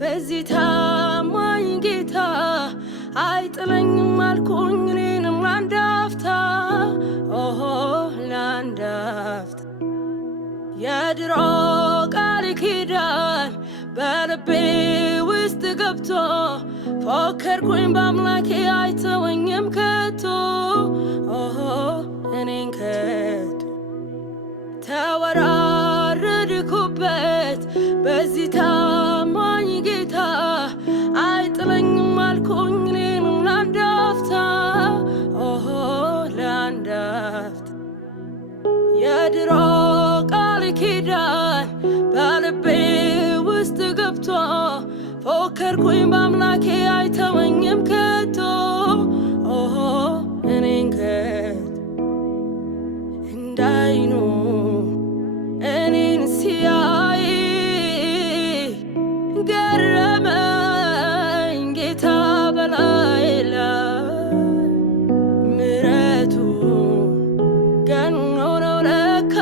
በዚህ ታማኝ ጌታ አይጥለኝም አልኩኝ እኔንም ለአንድ አፍታ ለአንድ አፍታ የድሮ ቃል ኪዳን በልቤ ውስጥ ገብቶ ፎከርኩኝ በአምላኬ አይተወኝም ከቶ እኔን ከቶ ተወራረድኩበት በዚህ ታማኝ ጌታ አይጥለኝም አልኩኝ እኔንም ለአንድ አፍታ ለአንድ አፍታ የድሮ ቃል ኪዳን በልቤ ውስጥ ገብቶ ፎከርኩኝ በአምላኬ አይተወኝም ከቶ እኔን ከቶ እንዳይኑ እኔን ሲያይ ገረመኝ ጌታ በላይ ላይ ምሕረቱ ገኖ ነው ለካ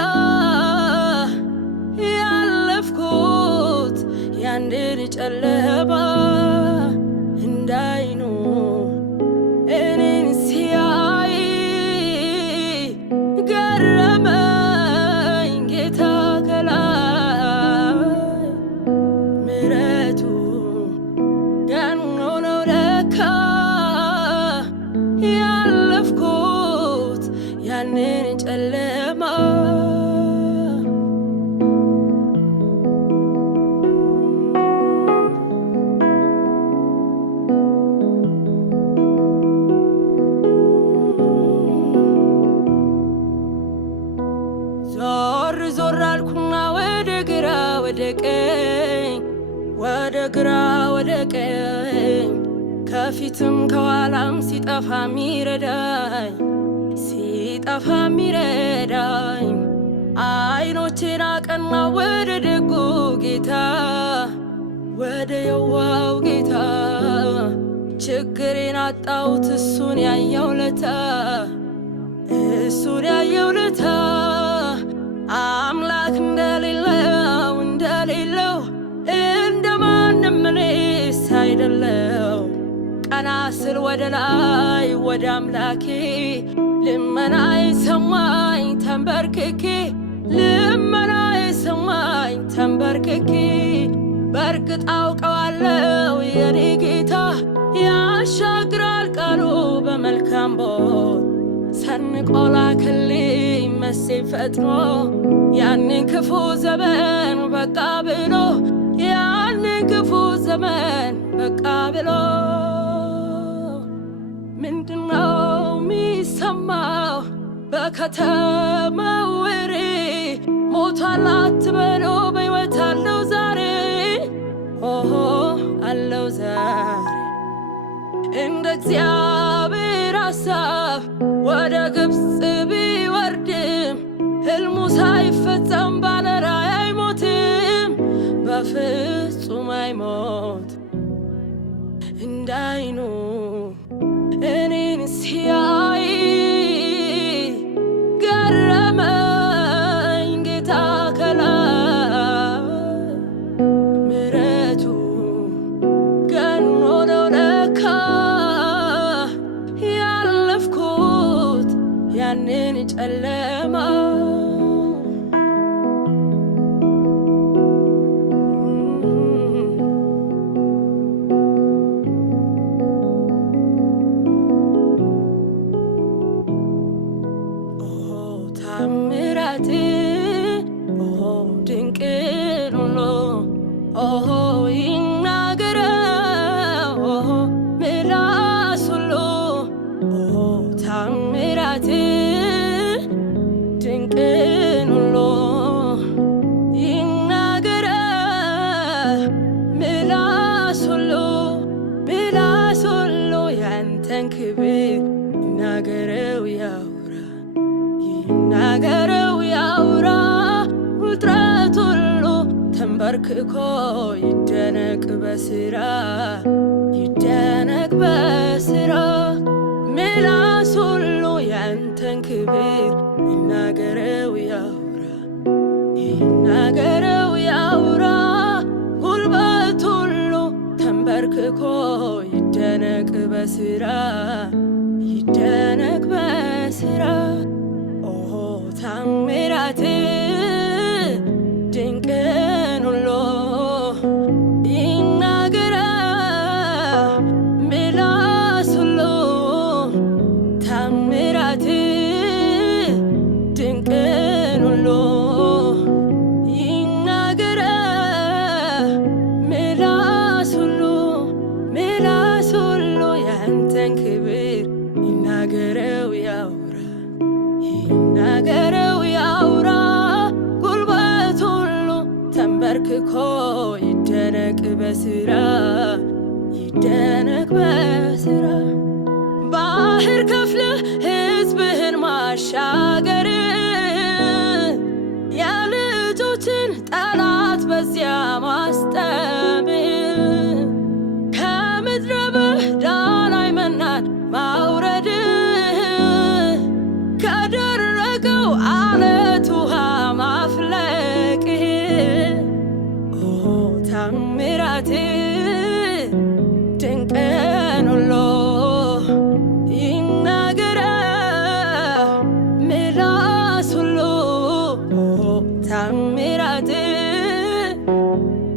ያለፍኩት ያንድን ጨለማ እንዳይኑ እኔን ሲያይ ገረመኝ ጌታ ከላይ ምሕረቱ ገኖ ነው ለካ ያለፍኩት ያንን ጨለማ ዞር ዞር አልኩና ወደ ግራ ወደ ቀኝ ወደ ግራ ወደ ቀኝ ከፊትም ከኋላም ሲጠፋ ሚረዳኝ አይኖቼን አቀና ወደ ደጉ ጌታ ወደ የዋው ጌታ ችግሬን አጣሁት እሱን ያየው ለታ አምላክ እንደሌለው እንደማንም እኔስ አይደለው ቀና ስል ወደ ላይ ወደ አምላኬ ልመናዬ ሰማኝ ተንበርክኬ በእርግጥ አውቀዋለሁ የኔ ጌታ ያሻግራል ቃሉ በመልካም ቦት ሰንቆ ላከልኝ መሴ ፈጥኖ ያንን ክፉ ዘመን በቃ ብሎ ምንድነው ሚሰማው በከተማው ወሬ ሞቷል አትበሉ በሕይወት አለው ዛሬ አለው ዛሬ እንደ እግዚአብሔር ሐሳብ ወደ ግብፅ ቢወርድም ሕልሙ ሳይፈጸም ባለራዕይ አይሞትም በፍጹም አይሞት እንዳይኑ እኔን ሲያይ ገረመኝ ጌታ ከላይ ምሕረቱ ገኖ ነው ለካ ያለፍኩት ያንን ጨለማ ታምራት ድንቅን ሁሉ ይናገረው ምላስ ሁሉ ታምራት ድንቅን ሁሉ ተንበርክኮ ይደነቅ በስራ ይደነቅ በስራ ምላስ ሁሉ ያንተን ክብር ይናገረው ያውራ ይናገረው ያውራ ጉልበት ሁሉ ተንበርክኮ ይደነቅ በስራ ይደነቅ በስራ ታምራት ድንቅን ሁሉ ይናገራ ምላስ ሁሉ ታምራት ድንቅን ሁሉ ይናገራ ምላስ ሁሉ ያንተን ክብር ይናገረው ያውራ ይናገረው ያውራ ጉልበት ሁሉ ተንበርክኮ ይደነቅ በስራ ይደነቅ በስራ ባህር ከፍለህ ሕዝብህን ማሻገር የልጆችን ጠላት በዚያ ማስጠም ከምድረ በዳ ላይ መናን ማውረድ ከደረቀው አለት ውሃ ማፍለቅ ታምራት ድንቅን ሁሉ ይናገራ ምላስ ሁሉ ታምራት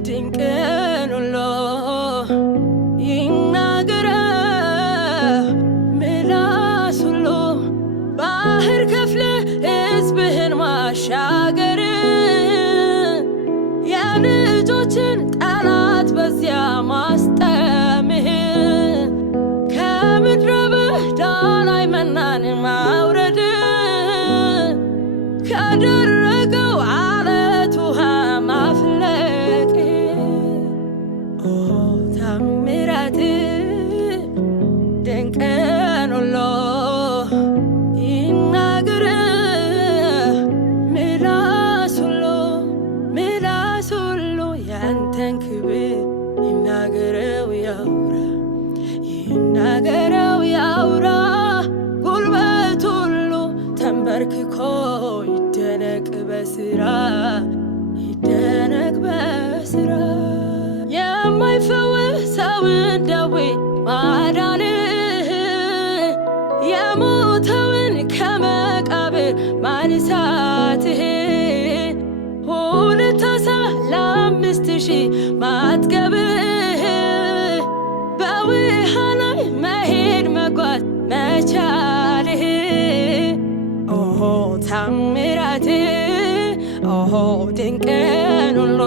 ድንቅን ሁሉ ይናገራ ምላስ ሁሉ ባህር ከፍለህ ሕዝብህን ማሻገር የልጆችን ጠላት በዚያ ማስጠምህ ከምድረ በዳ ላይ መናን ማውረድ ከደረቀው አለት ውሃ ማፍለቅ ታምራት ድንቅን ሁሉ ይናገር ምላስ ሁሉ ያንተን ክብር ይናገረው ያውራ ይናገረው ያውራ ጉልበት ሁሉ ተንበርክኮ ይደነቅ በስራ ይደነቅ በስራ የማይፈወሰውን ደዌ ማዳንህ የሞተውን ከመቃብር ማንሳትህ 2 ዓሣ ለ5,000 ማጥገብህ በውሃ ላይ መሄድ መጓዝ መቻልህ ታምራት ድንቅን ሁሉ